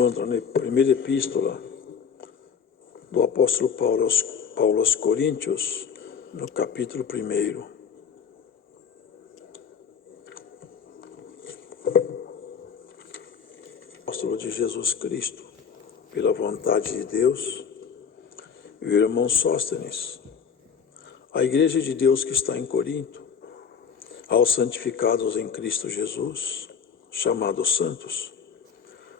encontra na primeira epístola do apóstolo Paulo aos Coríntios, no capítulo 1. Apóstolo de Jesus Cristo, pela vontade de Deus, e o irmão Sóstenes, a igreja de Deus que está em Corinto, aos santificados em Cristo Jesus, chamados santos,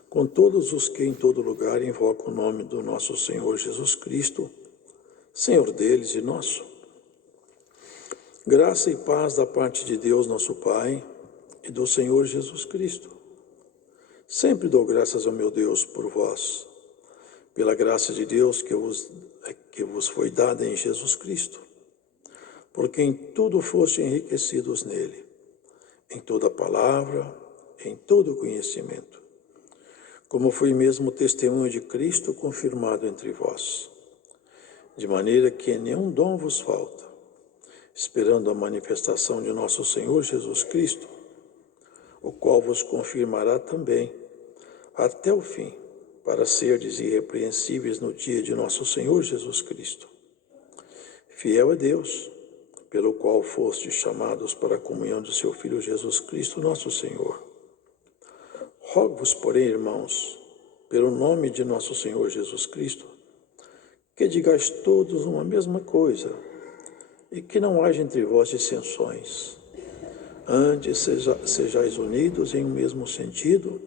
com todos os que em todo lugar invocam o nome do nosso Senhor Jesus Cristo, Senhor deles e nosso. Graça e paz da parte de Deus, nosso Pai, e do Senhor Jesus Cristo. Sempre dou graças ao meu Deus por vós, pela graça de Deus que vos foi dada em Jesus Cristo, porque em tudo foste enriquecidos nele, em toda palavra, em todo conhecimento, como foi mesmo o testemunho de Cristo confirmado entre vós, de maneira que nenhum dom vos falta, esperando a manifestação de nosso Senhor Jesus Cristo, o qual vos confirmará também até o fim, para serdes irrepreensíveis no dia de nosso Senhor Jesus Cristo. Fiel é Deus, pelo qual fostes chamados para a comunhão de seu Filho Jesus Cristo, nosso Senhor. Rogo-vos, porém, irmãos, pelo nome de nosso Senhor Jesus Cristo, que digais todos uma mesma coisa, e que não haja entre vós dissensões. Antes sejais unidos em um mesmo sentido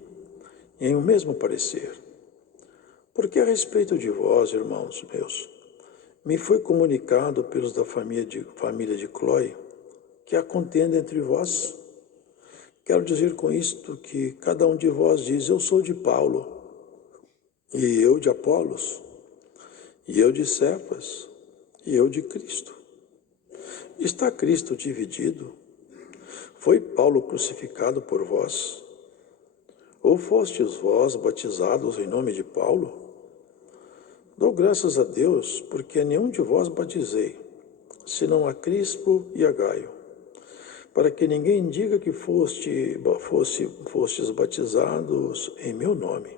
e em um mesmo parecer. Porque a respeito de vós, irmãos meus, me foi comunicado pelos da família de Cloe que há contenda entre vós. Quero dizer com isto que cada um de vós diz: eu sou de Paulo, e eu de Apolos, e eu de Cefas, e eu de Cristo. Está Cristo dividido? Foi Paulo crucificado por vós? Ou fostes vós batizados em nome de Paulo? Dou graças a Deus, porque a nenhum de vós batizei, senão a Crispo e a Gaio, para que ninguém diga que fostes batizados em meu nome.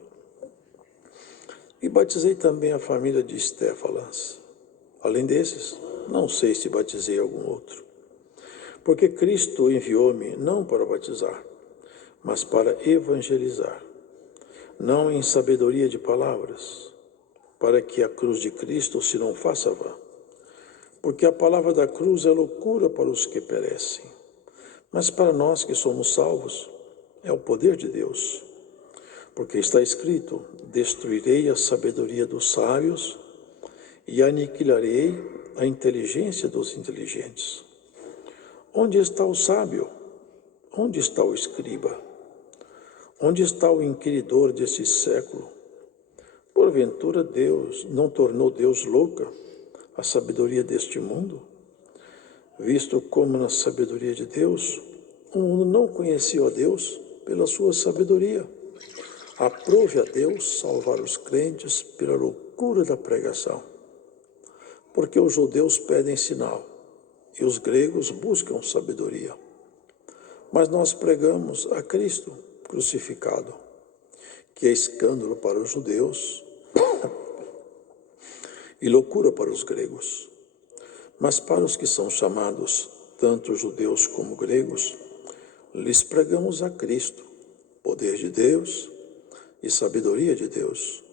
E batizei também a família de Estéfanas. Além desses, não sei se batizei algum outro. Porque Cristo enviou-me não para batizar, mas para evangelizar, não em sabedoria de palavras, para que a cruz de Cristo se não faça vã. Porque a palavra da cruz é loucura para os que perecem, mas para nós que somos salvos, é o poder de Deus. Porque está escrito: destruirei a sabedoria dos sábios e aniquilarei a inteligência dos inteligentes. Onde está o sábio? Onde está o escriba? Onde está o inquiridor desse século? Porventura Deus não tornou Deus louca a sabedoria deste mundo? Visto como na sabedoria de Deus, o mundo não conhecia a Deus pela sua sabedoria. Aprove a Deus salvar os crentes pela loucura da pregação. Porque os judeus pedem sinal e os gregos buscam sabedoria. Mas nós pregamos a Cristo crucificado, que é escândalo para os judeus e loucura para os gregos. Mas para os que são chamados, tanto judeus como gregos, lhes pregamos a Cristo, poder de Deus e sabedoria de Deus.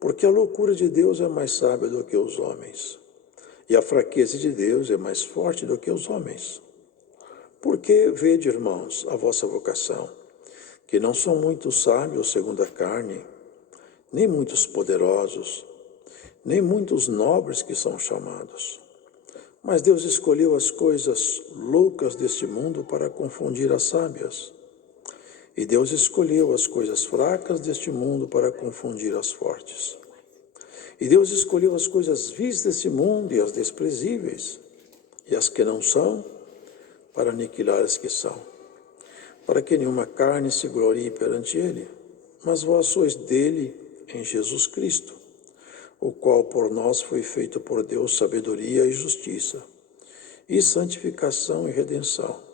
Porque a loucura de Deus é mais sábia do que os homens, e a fraqueza de Deus é mais forte do que os homens. Porque, vede, irmãos, a vossa vocação, que não são muitos sábios segundo a carne, nem muitos poderosos, nem muitos nobres que são chamados. Mas Deus escolheu as coisas loucas deste mundo para confundir as sábias. E Deus escolheu as coisas fracas deste mundo para confundir as fortes. E Deus escolheu as coisas vis deste mundo e as desprezíveis, e as que não são, para aniquilar as que são, para que nenhuma carne se glorie perante ele. Mas vós sois dele em Jesus Cristo, o qual por nós foi feito por Deus sabedoria e justiça, e santificação e redenção,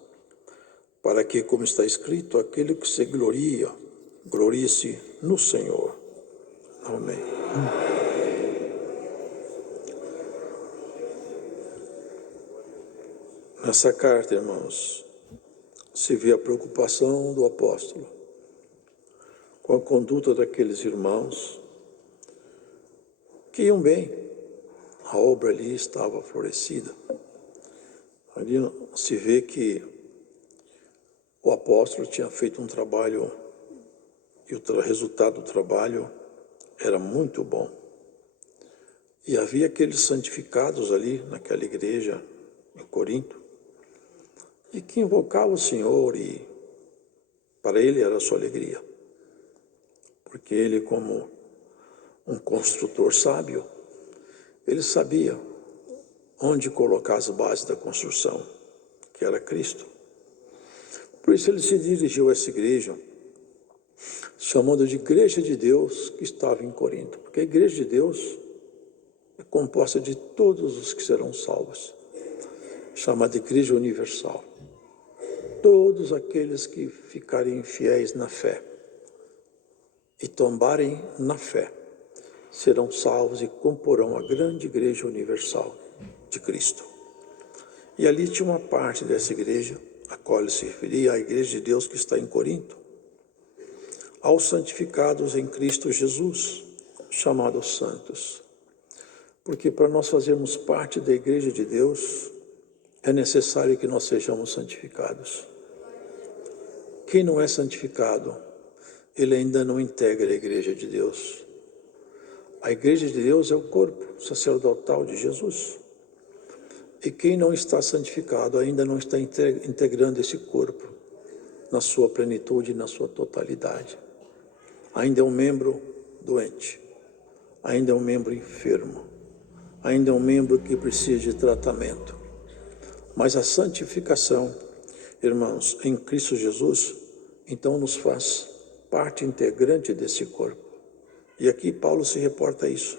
para que, como está escrito, aquele que se gloria, glorie-se no Senhor. Amém. Nessa carta, irmãos, se vê a preocupação do apóstolo com a conduta daqueles irmãos que iam bem. A obra ali estava florescida. Ali se vê que o apóstolo tinha feito um trabalho e o resultado do trabalho era muito bom. E havia aqueles santificados ali naquela igreja em Corinto e que invocavam o Senhor, e para ele era sua alegria. Porque ele, como um construtor sábio, ele sabia onde colocar as bases da construção, que era Cristo. Por isso ele se dirigiu a essa igreja, chamando de Igreja de Deus, que estava em Corinto. Porque a Igreja de Deus é composta de todos os que serão salvos, chamada Igreja Universal. Todos aqueles que ficarem fiéis na fé e tombarem na fé serão salvos e comporão a grande Igreja Universal de Cristo. E ali tinha uma parte dessa igreja, a qual ele se referia, a Igreja de Deus que está em Corinto, aos santificados em Cristo Jesus, chamados santos. Porque para nós fazermos parte da Igreja de Deus, é necessário que nós sejamos santificados. Quem não é santificado, ele ainda não integra a Igreja de Deus. A Igreja de Deus é o corpo sacerdotal de Jesus. E quem não está santificado ainda não está integrando esse corpo na sua plenitude e na sua totalidade. Ainda é um membro doente, ainda é um membro enfermo, ainda é um membro que precisa de tratamento. Mas a santificação, irmãos, em Cristo Jesus, então nos faz parte integrante desse corpo. E aqui Paulo se reporta a isso.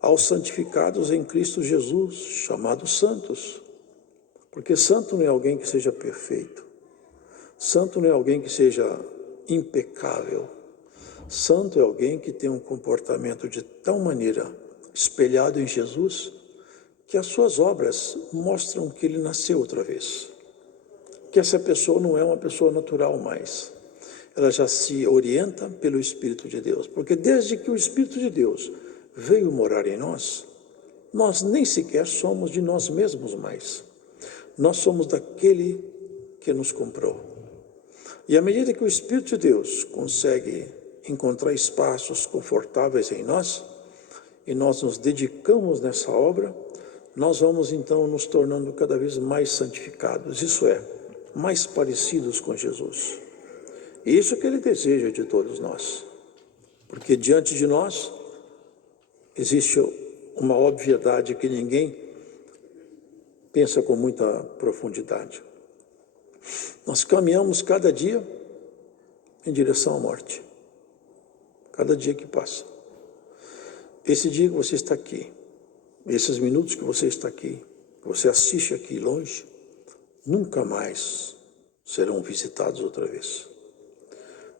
Aos santificados em Cristo Jesus, chamados santos. Porque santo não é alguém que seja perfeito. Santo não é alguém que seja impecável. Santo é alguém que tem um comportamento de tal maneira espelhado em Jesus, que as suas obras mostram que ele nasceu outra vez. Que essa pessoa não é uma pessoa natural mais. Ela já se orienta pelo Espírito de Deus. Porque desde que o Espírito de Deus veio morar em nós, nós nem sequer somos de nós mesmos mais. Nós somos daquele que nos comprou. E à medida que o Espírito de Deus consegue encontrar espaços confortáveis em nós, e nós nos dedicamos nessa obra, nós vamos então nos tornando cada vez mais santificados, isso é, mais parecidos com Jesus. E isso que ele deseja de todos nós, porque diante de nós existe uma obviedade que ninguém pensa com muita profundidade. Nós caminhamos cada dia em direção à morte. Cada dia que passa. Esse dia que você está aqui, esses minutos que você está aqui, que você assiste aqui longe, nunca mais serão visitados outra vez.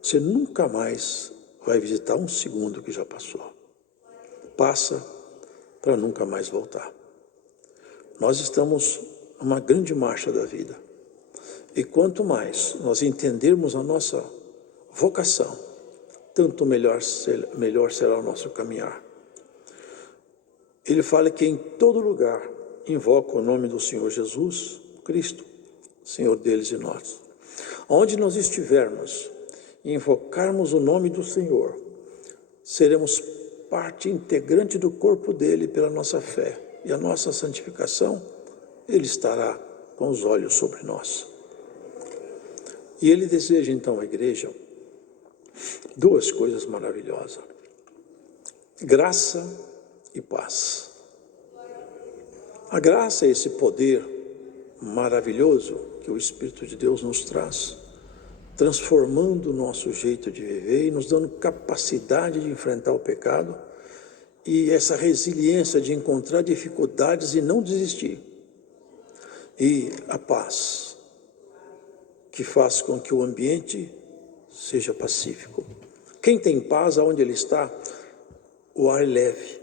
Você nunca mais vai visitar um segundo que já passou. Passa para nunca mais voltar. Nós estamos numa grande marcha da vida. E quanto mais nós entendermos a nossa vocação, tanto melhor será o nosso caminhar. Ele fala que em todo lugar invoca o nome do Senhor Jesus Cristo, Senhor deles e nós. Onde nós estivermos e invocarmos o nome do Senhor, seremos parte integrante do corpo dele pela nossa fé. E a nossa santificação, ele estará com os olhos sobre nós. E ele deseja então à igreja duas coisas maravilhosas: graça e paz. A graça é esse poder maravilhoso que o Espírito de Deus nos traz, transformando o nosso jeito de viver e nos dando capacidade de enfrentar o pecado e essa resiliência de encontrar dificuldades e não desistir. E a paz, que faz com que o ambiente seja pacífico. Quem tem paz aonde ele está, o ar leve.